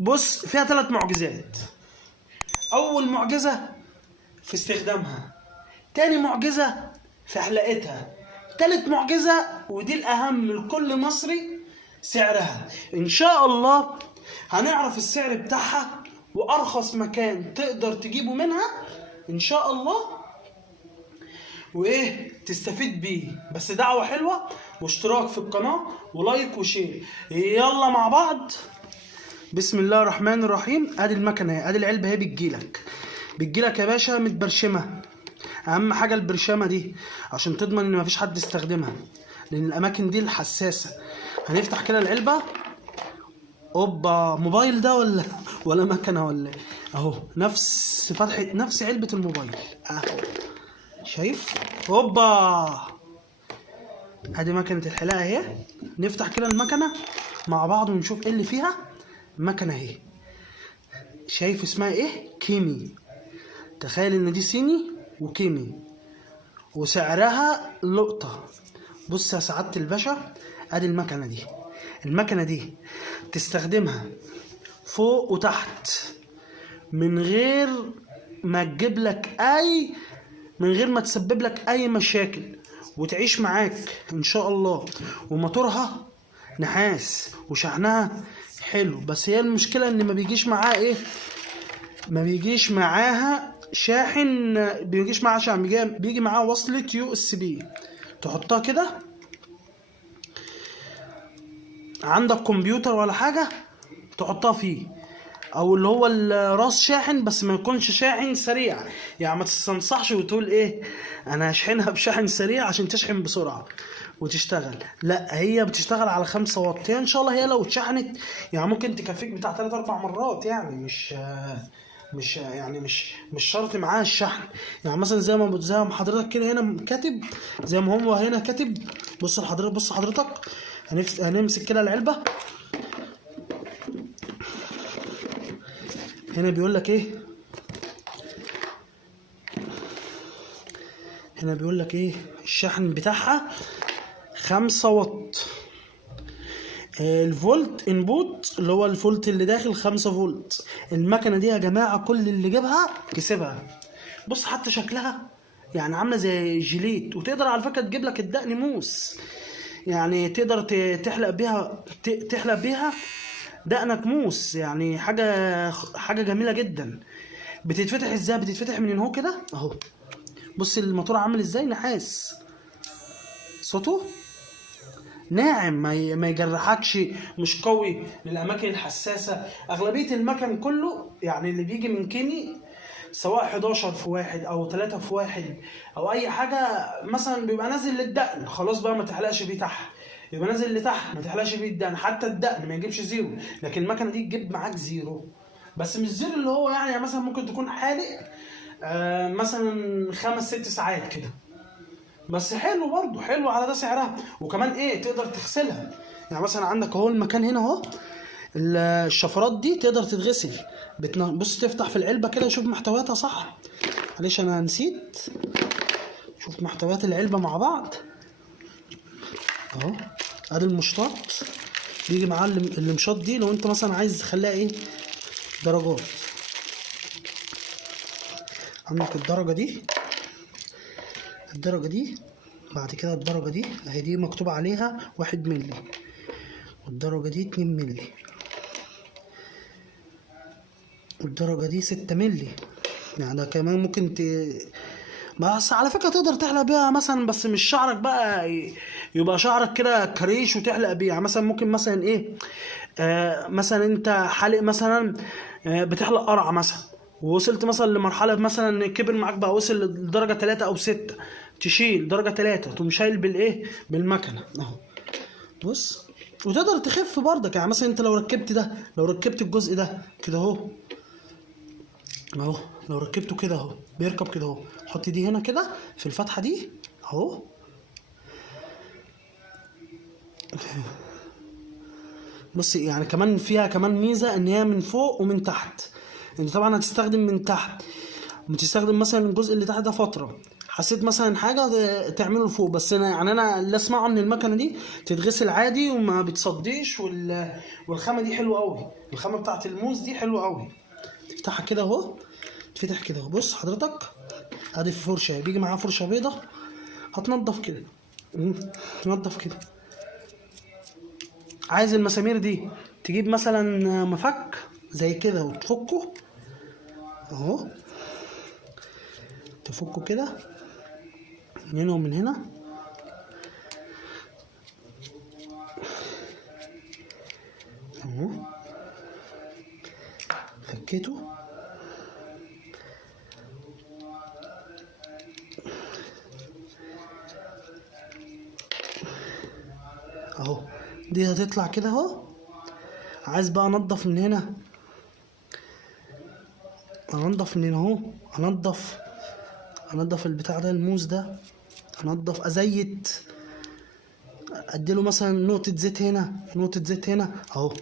بص فيها 3 معجزات. اول معجزة في استخدامها، تاني معجزة في حلقتها، تالت معجزة ودي الاهم لكل مصري سعرها. ان شاء الله هنعرف السعر بتاعها وارخص مكان تقدر تجيبه منها ان شاء الله، وايه تستفيد بيه. بس دعوة حلوة واشتراك في القناة ولايك وشير. يلا مع بعض. بسم الله الرحمن الرحيم. ادي المكنه اهي، ادي العلبه اهي، بتجيلك يا باشا متبرشمه. اهم حاجه البرشامه دي عشان تضمن ان مفيش حد يستخدمها، لان الاماكن دي الحساسه. هنفتح كده العلبه. اوبا، موبايل ده ولا مكنه ولا اهو، نفس فتحه نفس علبه الموبايل اهو، شايف؟ اوبا، ادي مكنه الحلاقه اهي. نفتح كده المكنه مع بعض ونشوف ايه اللي فيها. المكنه اهي، شايف اسمها ايه؟ كيمي. تخيل ان دي صيني وكيمي وسعرها لقطه. بص يا سعاده الباشا، ادي المكنه دي تستخدمها فوق وتحت من غير ما تجيب لك من غير ما تسبب لك اي مشاكل، وتعيش معاك ان شاء الله. وموتورها نحاس وشحنها حلو، بس هي المشكله ان ما بيجيش معاها ما بيجيش معاها شاحن، بيجي معاها وصلة USB. تحطها كده عندك كمبيوتر ولا حاجة تحطها فيه، او اللي هو الراس شاحن، بس ما يكونش شاحن سريع. يعني ما تستنصحش وتقول ايه انا هشحنها بشاحن سريع عشان تشحن بسرعة وتشتغل. لا، هي بتشتغل على 5 واط. هي ان شاء الله هي لو اتشحنت يعني ممكن تكفيك بتاع 3-4 مرات. يعني مش شرط معاها الشحن. يعني مثلا زي ما حضرتك كده هنا كاتب، زي ما هو هنا كاتب. بص حضرتك هنمسك كده العلبة. هنا بيقول لك ايه؟ هنا بيقول لك ايه؟ الشحن بتاعها 5 واط. الفولت انبوت اللي هو الفولت اللي داخل 5 فولت. المكنه دي يا جماعه كل اللي جابها كسبها. بص حتى شكلها يعني عامله زي جيليت، وتقدر على فكره تجيب لك الدقن موس. يعني تقدر تحلق بيها دقنك موس. يعني حاجه جميله جدا. بتتفتح ازاي؟ بتتفتح من هنا كده اهو. بص الموتور عامل ازاي، نحاس، صوته ناعم، ما يجرحكش، مش قوي للاماكن الحساسه. اغلبيه المكن كله يعني اللي بيجي من كيمي، سواء 11 في 1 او 3 في 1 او اي حاجه، مثلا بيبقى نازل للدقن خلاص بقى ما تحلقش بيه تحت، يبقى نازل لتحت ما تحلقش بيه الدقن. حتى الدقن ما يجيبش زيرو، لكن المكنه دي تجيب معاك زيرو، بس مش زيرو اللي هو يعني مثلا ممكن تكون حالق مثلا 5-6 ساعات كده، بس حلو برضه، حلو على ده سعرها. وكمان ايه، تقدر تغسلها. يعني مثلا عندك اهو المكان هنا اهو، الشفرات دي تقدر تتغسل. بص تفتح في العلبه كده شوف محتوياتها. صح، معلش انا نسيت. شوف محتويات العلبه مع بعض اهو. ادي المشطات، بيجي معاه المشط دي لو انت مثلا عايز تخليها ايه، درجات. عندك الدرجة دي، بعد كده الدرجة دي اهي، دي مكتوب عليها 1 ملي، والدرجة دي 2 ملي، والدرجة دي 6 ملي. يعني ده كمان ممكن بس على فكرة تقدر تحلق بيها مثلا، بس مش شعرك بقى يبقى شعرك كده كريش وتحلق بيها. يعني مثلا ممكن مثلا ايه، مثلا انت حالق مثلا بتحلق قرع مثلا، ووصلت مثلا لمرحلة مثلا كبر معاك بقى، وصل لدرجة 3 أو 6، تشيل درجة 3 تقوم شايل بالايه، بالمكنة اهو. بص، وتقدر تخف برضك. يعني مثلا انت لو ركبت الجزء ده كده اهو، لو ركبته كده اهو بيركب كده اهو. حط دي هنا كده في الفتحة دي اهو. بص يعني كمان فيها كمان ميزة ان هي من فوق ومن تحت. انت طبعا هتستخدم من تحت، بتستخدم مثلا الجزء اللي تحت ده فترة، حسيت مثلا حاجه تعمله لفوق. بس انا يعني انا اللي اسمعه ان المكنه دي تتغسل عادي وما بتصديش، والخامه دي حلوه قوي، الخامه بتاعت الموز دي حلوه قوي. تفتحها كده اهو، تفتح كده اهو. بص حضرتك، ادي في فرشه، بيجي معاها فرشه بيضه، هتنضف كده، تنضف كده. عايز المسامير دي تجيب مثلا مفك زي كده وتفكه اهو، تفكه كده من هنا ومن هنا اهو، فكيته اهو. دي هتطلع كده اهو. عايز بقى انضف من هنا، انضف من هنا اهو، انضف البتاع ده، الموز ده، انضف، ازيت، اديله مثلا نقطة زيت هنا، نقطة زيت هنا اهو،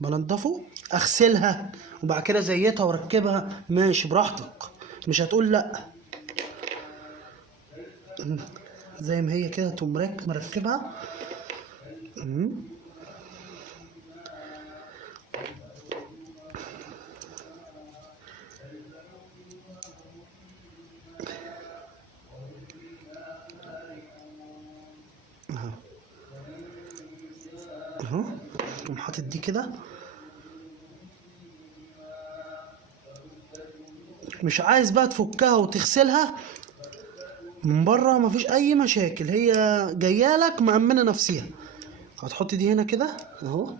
بنضفه، اغسلها وبعد كده زيتها واركبها، ماشي براحتك، مش هتقول لا. زي ما هي كده تقوم مركبها. اهو اهو، تقوم حاطط دي كده. مش عايز بقى تفكها وتغسلها من بره، مفيش اي مشاكل، هي جايالك مأمنة نفسيها. هتحط دي هنا كده اهو،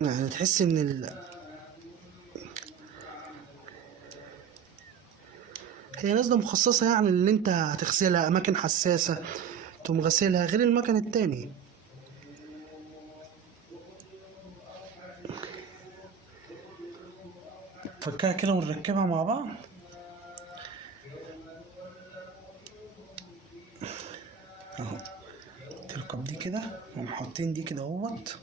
يعني تحس ان هي نازله مخصصه يعني اللي انت هتغسلها اماكن حساسه، تقوم غسلها غير المكان التاني. فكها كده ونركبها مع بعض اهو. تركب دي كده ومحطين دي كده اهوت.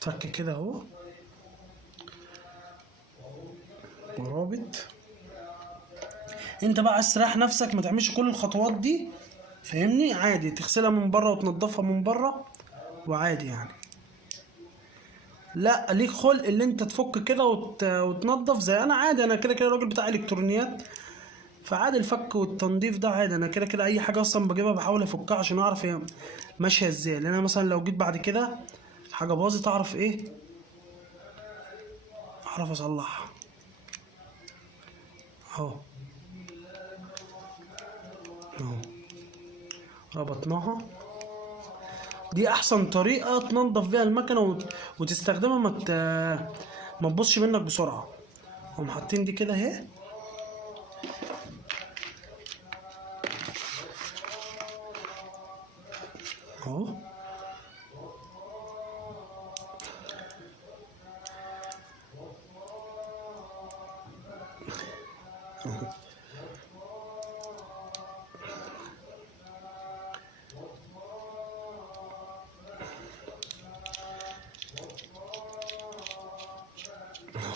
فك كده اهو ورابط. انت بقى عايز تريح نفسك ما تعملش كل الخطوات دي، فاهمني؟ عادي تغسلها من بره وتنضفها من بره وعادي يعني. لا ليك خلق اللي انت تفك كده وتنضف زي انا عادي، انا كده كده راجل بتاع الكترونيات، فعادي الفك والتنظيف ده عادي. انا كده كده اي حاجه اصلا بجيبها بحاول افكها عشان اعرف هي ماشيه ازاي، لان انا مثلا لو جيت بعد كده حاجه باظت اعرف ايه، اعرف اصلحها اهو اهو. ربطناها، دي احسن طريقه تنظف بيها المكنه وتستخدمها ما تبصش منك بسرعه. هم حاطين دي كده اهي اهو.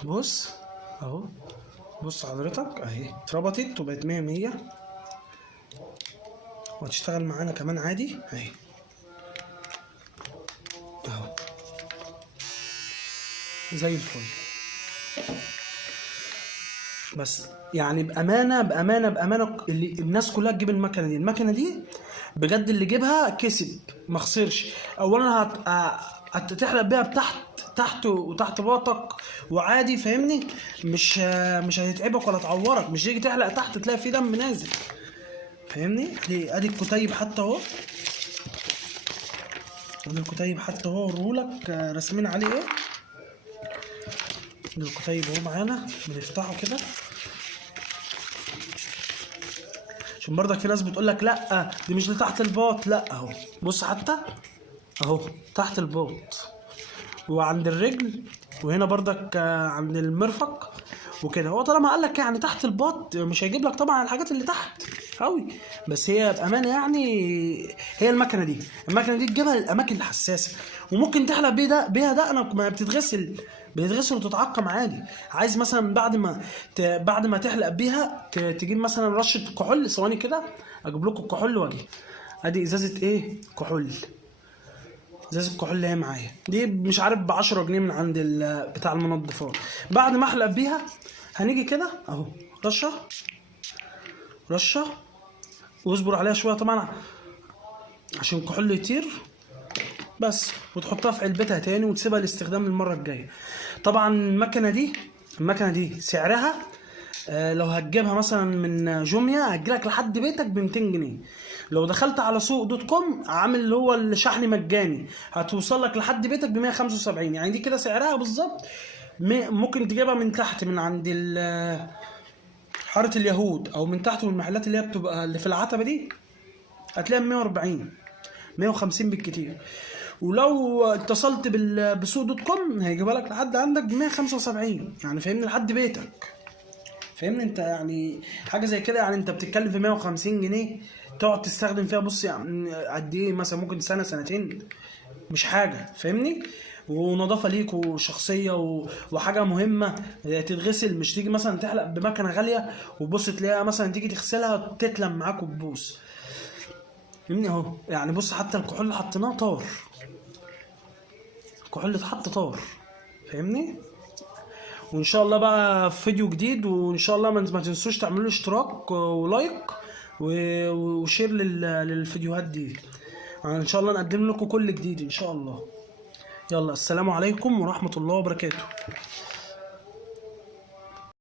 بص اهو، بص حضرتك اهي اتربطت وبقت 100 وهتشتغل معانا كمان عادي اهي اهو زي الفل. بس يعني بامانه اللي الناس كلها تجيب المكنه دي، المكنه دي بجد اللي جيبها كسب ما خسرش. اولا هتحلق بيها تحت وتحت باطك وعادي، فاهمني؟ مش هيتعبك ولا تعورك، مش تيجي تحلق تحت تلاقي في دم نازل، فاهمني؟ ادي الكتيب حتى اهو ادي الكتيب حتى هو اوريهولك راسمين عليه ايه. ادي الكتيب اهو معانا، بنفتحه كده عشان برضك في ناس بتقول لك لا دي مش لتحت الباط، لا اهو بص حتى اهو تحت الباط وعند الرجل، وهنا برضك عند المرفق وكده. هو طالما قال لك يعني تحت الباط مش هيجيب لك طبعا الحاجات اللي تحت قوي، بس هي بامانه يعني هي المكنه دي تجيبها للاماكن الحساسه، وممكن تحلق بيها دقنك ما بتتغسل وتتعقم عادي. عايز مثلا بعد ما تحلق بيها تجيب مثلا رشه كحول. ثواني كده اجيب لكم الكحول واجي. ادي ازازه ايه كحول، ازازه الكحول اللي هي معايا دي مش عارف ب10 جنيه من عند بتاع المنظفات. بعد ما احلق بيها هنيجي كده اهو رشه واصبر عليها شويه طبعا عشان الكحول يطير بس، وتحطها في علبتها تاني وتسيبها لاستخدام المره الجايه. طبعا المكنه دي سعرها لو هتجيبها مثلا من جوميا هتجيلك لحد بيتك ب 200 جنيه. لو دخلت على سوق.com عامل اللي هو الشحن مجاني هتوصل لك لحد بيتك ب 175. يعني دي كده سعرها بالظبط. ممكن تجيبها من تحت من عند حارة اليهود او من تحت من المحلات اللي هي بتبقى اللي في العتبة دي، هتلاقيها 140 150 بالكتير. ولو اتصلت بسوق.com هيجيبها لك لحد عندك ب 175. يعني فاهمني لحد بيتك. فاهمني انت يعني حاجه زي كده، يعني انت بتتكلم في 150 جنيه تقعد تستخدم فيها. بص يعني قد ايه مثلا ممكن سنه سنتين مش حاجه فاهمني، ونظافه ليك وشخصيه وحاجه مهمه تتغسل. مش تيجي مثلا تحلق بمكنه غاليه وبص تلاقيها مثلا تيجي تغسلها تتلم معاك وتبوظ فاهمني اهو. يعني بص حتى الكحول اللي حطيناه طار، الكحول اللي اتحط طار فاهمني. وان شاء الله بقى في فيديو جديد، وان شاء الله ما تنسوش تعملوا اشتراك ولايك وشير للفيديوهات دي. ان شاء الله نقدم لكم كل جديد ان شاء الله. يلا السلام عليكم ورحمة الله وبركاته.